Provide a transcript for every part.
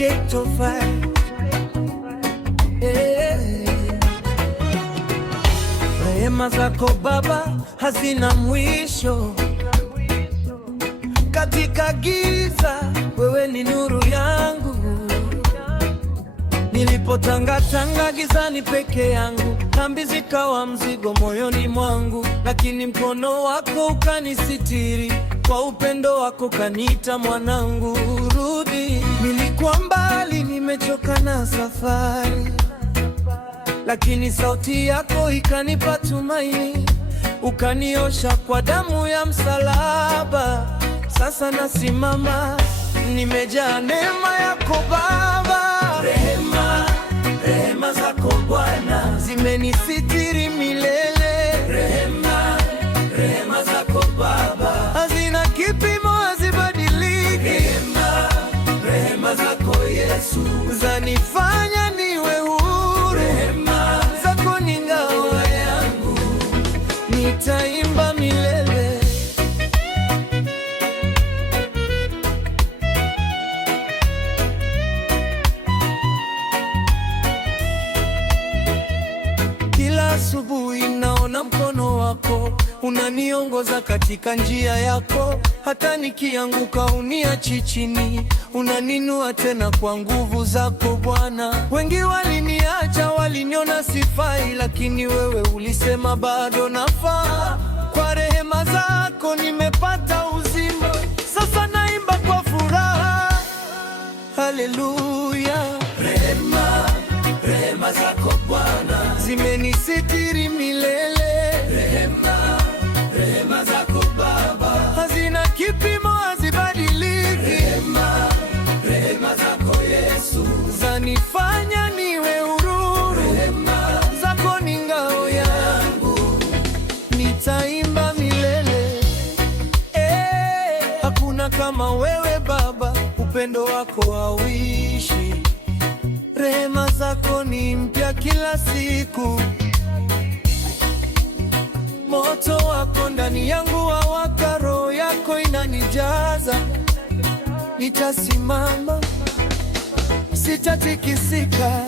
Ghetto Vibes. Rehema zako Baba hazina mwisho, katika giza wewe ni nuru yangu. Nilipotangatanga gizani peke yangu, dhambi zikawa mzigo moyoni mwangu, lakini mkono wako ukanisitiri, kwa upendo wako kaniita mwanangu. Rudi. Nilikuwa mbali, nimechoka na safari, lakini sauti yako ikanipa tumaini, ukaniosha kwa damu ya msalaba. Sasa nasimama, nimejaa neema yako Baba. Rehema zako Bwana zimenisitiri milele. Rehema zako Baba hazina kipimo, hazibadiliki. Rehema zako Yesu zanifanya niwe huru. Rehema zako ni ngao yangu, nitaimba milele. Kila asubuhi naona mkono wako unaniongoza katika njia yako, hata nikianguka uniachi chini, unaninua tena kwa nguvu zako Bwana. Wengi waliniacha, waliniona sifai, lakini wewe ulisema bado nafaa. Kwa rehema zako nimepata uzima, sasa naimba kwa furaha. Haleluya. Rehema zako Bwana zimenisitiri milele. Rehema zako Baba hazina kipimo, hazibadiliki. Rehema zako Yesu zanifanya niwe huru. Rehema zako ni ngao yangu, nitaimba milele. Hakuna kama wewe Baba, upendo wako hauishi. Rehema zako ni mpya kila siku, moto wako ndani yangu wawaka, roho yako inanijaza. Nitasimama, sitatikisika,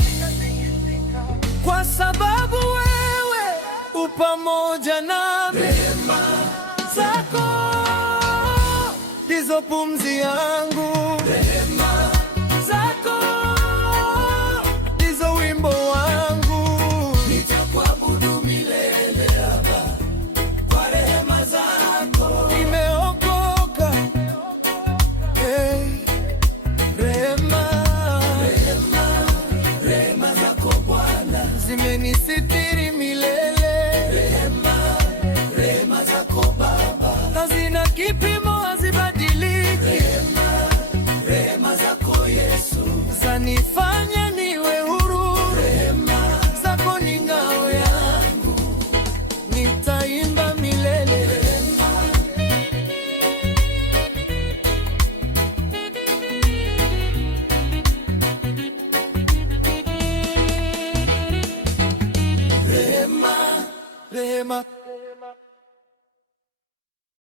kwa sababu wewe u pamoja nami. Rehema zako ndizo pumzi yangu. Rehema zako ndizo wimbo wangu, nitakuabudu milele Baba. Kwa rehema zako nimeokoka. Rehema zako Bwana zimenisitiri milele. Rehema zako Baba hazina kipimo, hazibadiliki. Rehema zako Yesu zanifanya